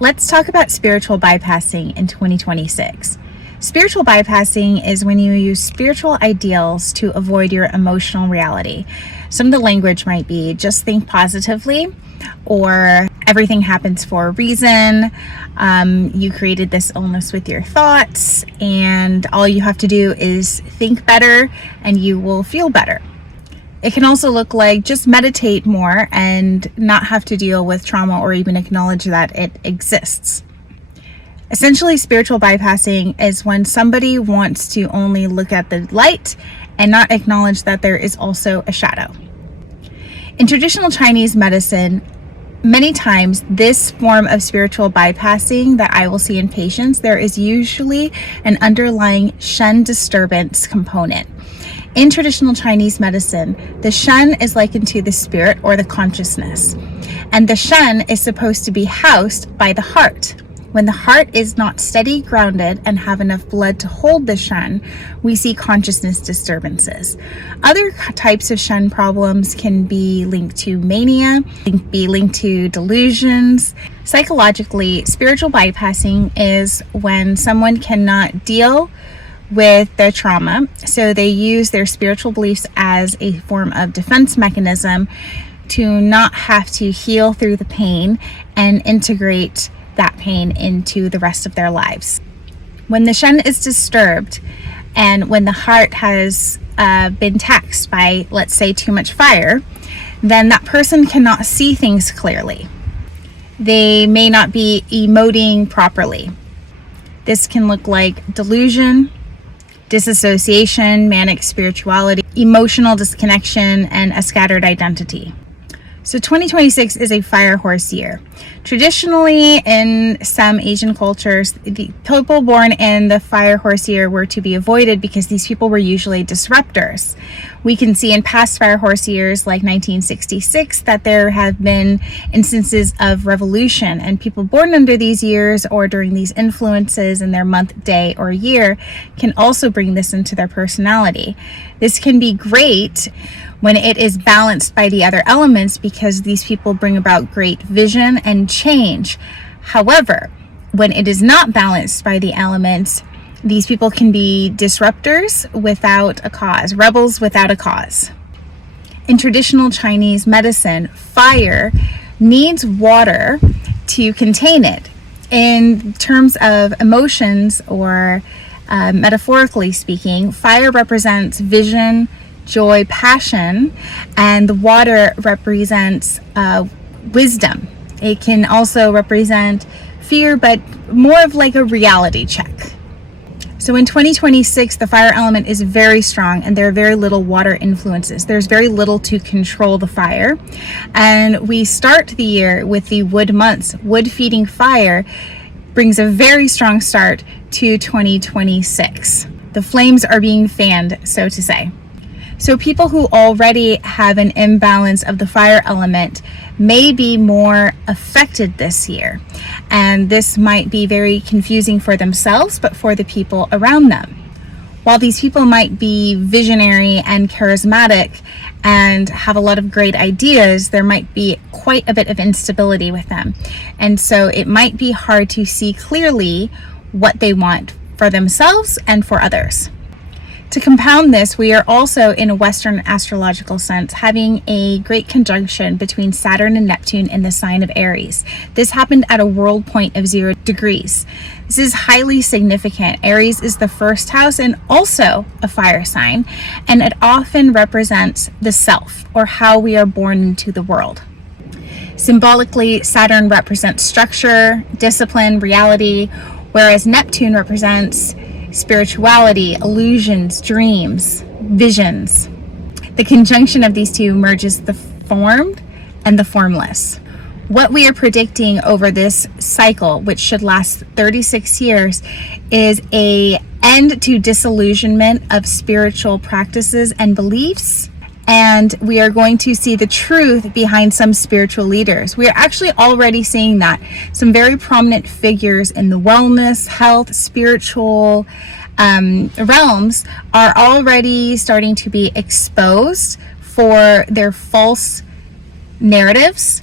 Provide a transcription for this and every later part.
Let's talk about spiritual bypassing in 2026. Spiritual bypassing is when you use spiritual ideals to avoid your emotional reality. Some of the language might be just think positively, or everything happens for a reason. You created this illness with your thoughts, and all you have to do is think better and you will feel better. It can also look like just meditate more and not have to deal with trauma or even acknowledge that it exists. Essentially, spiritual bypassing is when somebody wants to only look at the light and not acknowledge that there is also a shadow. In traditional Chinese medicine, many times this form of spiritual bypassing that I will see in patients, there is usually an underlying Shen disturbance component. In traditional Chinese medicine, the Shen is likened to the spirit or the consciousness, and the Shen is supposed to be housed by the heart. When the heart is not steady, grounded, and have enough blood to hold the Shen, we see consciousness disturbances. Other types of Shen problems can be linked to mania, be linked to delusions. Psychologically, spiritual bypassing is when someone cannot deal with their trauma, so they use their spiritual beliefs as a form of defense mechanism to not have to heal through the pain and integrate that pain into the rest of their lives. When the Shen is disturbed and when the heart has been taxed by, let's say, too much fire, then that person cannot see things clearly. They may not be emoting properly. This can look like delusion, disassociation, manic spirituality, emotional disconnection, and a scattered identity. So 2026 is a fire horse year. Traditionally, in some Asian cultures, the people born in the fire horse year were to be avoided because these people were usually disruptors. We can see in past fire horse years like 1966 that there have been instances of revolution, and people born under these years or during these influences in their month, day, or year can also bring this into their personality. This can be great when it is balanced by the other elements because these people bring about great vision and change. However, when it is not balanced by the elements, these people can be disruptors without a cause, rebels without a cause. In traditional Chinese medicine, fire needs water to contain it. In terms of emotions, or metaphorically speaking, fire represents vision, joy, passion, and the water represents wisdom. It can also represent fear, but more of like a reality check. So in 2026, the fire element is very strong and there are very little water influences. There's very little to control the fire. And we start the year with the wood months. Wood feeding fire brings a very strong start to 2026. The flames are being fanned, so to say. So people who already have an imbalance of the fire element may be more affected this year. And this might be very confusing for themselves, but for the people around them. While these people might be visionary and charismatic and have a lot of great ideas, there might be quite a bit of instability with them. And so it might be hard to see clearly what they want for themselves and for others. To compound this, we are also, in a Western astrological sense, having a great conjunction between Saturn and Neptune in the sign of Aries. This happened at a world point of 0 degrees. This is highly significant. Aries is the first house and also a fire sign, and it often represents the self, or how we are born into the world. Symbolically, Saturn represents structure, discipline, reality, whereas Neptune represents spirituality, illusions, dreams, visions. The conjunction of these two merges the formed and the formless. What we are predicting over this cycle, which should last 36 years, is an end to disillusionment of spiritual practices and beliefs. And we are going to see the truth behind some spiritual leaders. We are actually already seeing that. Some very prominent figures in the wellness, health, spiritual realms are already starting to be exposed for their false narratives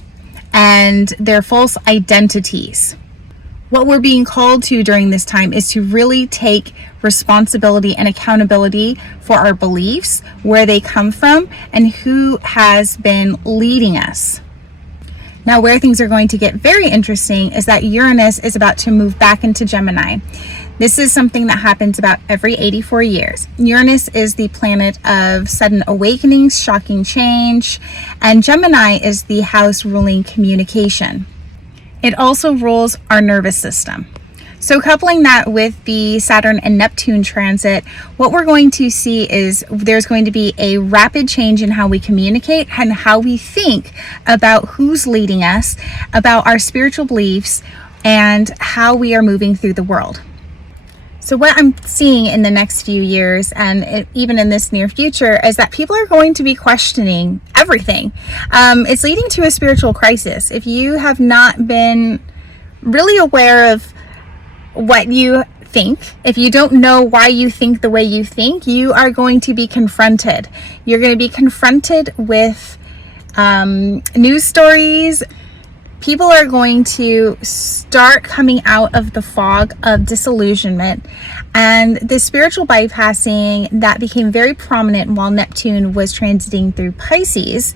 and their false identities. What we're being called to during this time is to really take responsibility and accountability for our beliefs, where they come from, and who has been leading us. Now, where things are going to get very interesting is that Uranus is about to move back into Gemini. This is something that happens about every 84 years. Uranus is the planet of sudden awakenings, shocking change, and Gemini is the house ruling communication. It also rules our nervous system. So coupling that with the Saturn and Neptune transit, what we're going to see is there's going to be a rapid change in how we communicate and how we think about who's leading us, about our spiritual beliefs, and how we are moving through the world. So what I'm seeing in the next few years, and even in this near future, is that people are going to be questioning everything. It's leading to a spiritual crisis. If you have not been really aware of what you think, if you don't know why you think the way you think, you are going to be confronted. You're going to be confronted with news stories. People are going to start coming out of the fog of disillusionment, and the spiritual bypassing that became very prominent while Neptune was transiting through Pisces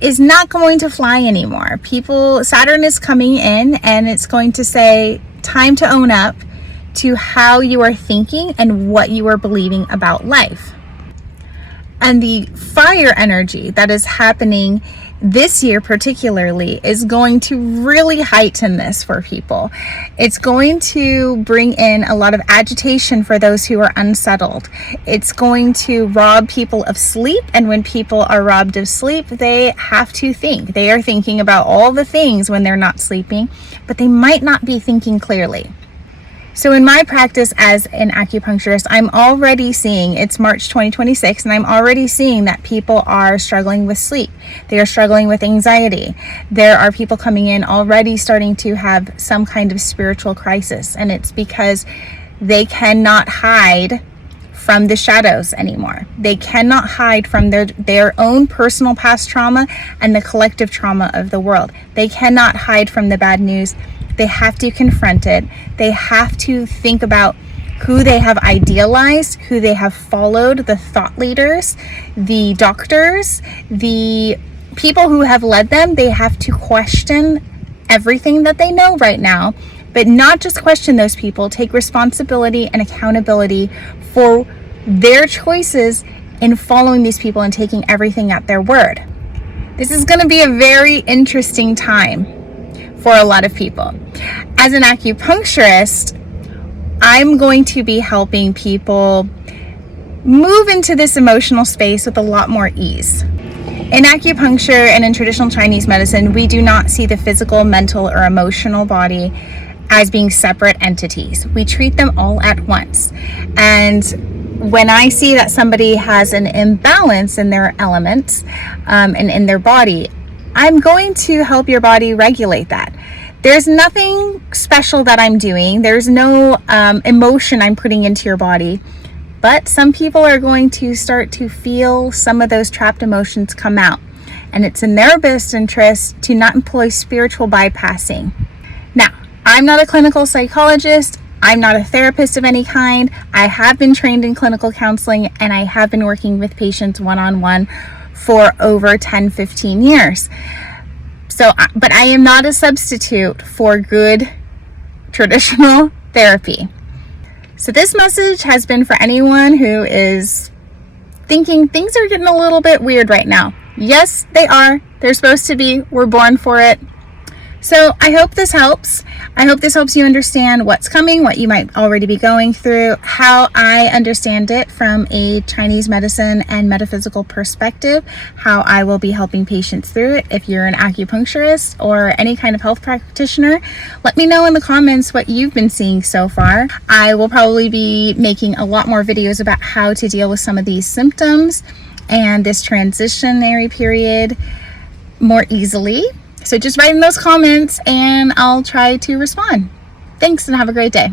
is not going to fly anymore. Saturn is coming in, and it's going to say, time to own up to how you are thinking and what you are believing about life. And the fire energy that is happening this year particularly is going to really heighten this for people. It's going to bring in a lot of agitation for those who are unsettled. It's going to rob people of sleep, and when people are robbed of sleep, they have to think. They are thinking about all the things when they're not sleeping, but they might not be thinking clearly. So in my practice as an acupuncturist, I'm already seeing, it's March 2026, and I'm already seeing that people are struggling with sleep. They are struggling with anxiety. There are people coming in already starting to have some kind of spiritual crisis, and it's because they cannot hide from the shadows anymore. They cannot hide from their own personal past trauma and the collective trauma of the world. They cannot hide from the bad news. They have to confront it. They have to think about who they have idealized, who they have followed, the thought leaders, the doctors, the people who have led them. They have to question everything that they know right now, but not just question those people. Take responsibility and accountability for their choices in following these people and taking everything at their word. This is going to be a very interesting time for a lot of people. As an acupuncturist, I'm going to be helping people move into this emotional space with a lot more ease. In acupuncture and in traditional Chinese medicine, we do not see the physical, mental, or emotional body as being separate entities. We treat them all at once. And when I see that somebody has an imbalance in their elements and in their body, I'm going to help your body regulate that. There's nothing special that I'm doing. There's no emotion I'm putting into your body. But some people are going to start to feel some of those trapped emotions come out. And it's in their best interest to not employ spiritual bypassing. Now, I'm not a clinical psychologist. I'm not a therapist of any kind. I have been trained in clinical counseling, and I have been working with patients one-on-one for over 10-15 years. But I am not a substitute for good traditional therapy. So this message has been for anyone who is thinking things are getting a little bit weird right now. Yes, they are. They're supposed to be. We're born for it. So I hope this helps. I hope this helps you understand what's coming, what you might already be going through, how I understand it from a Chinese medicine and metaphysical perspective, how I will be helping patients through it. If you're an acupuncturist or any kind of health practitioner, let me know in the comments what you've been seeing so far. I will probably be making a lot more videos about how to deal with some of these symptoms and this transitionary period more easily. So just write in those comments and I'll try to respond. Thanks and have a great day.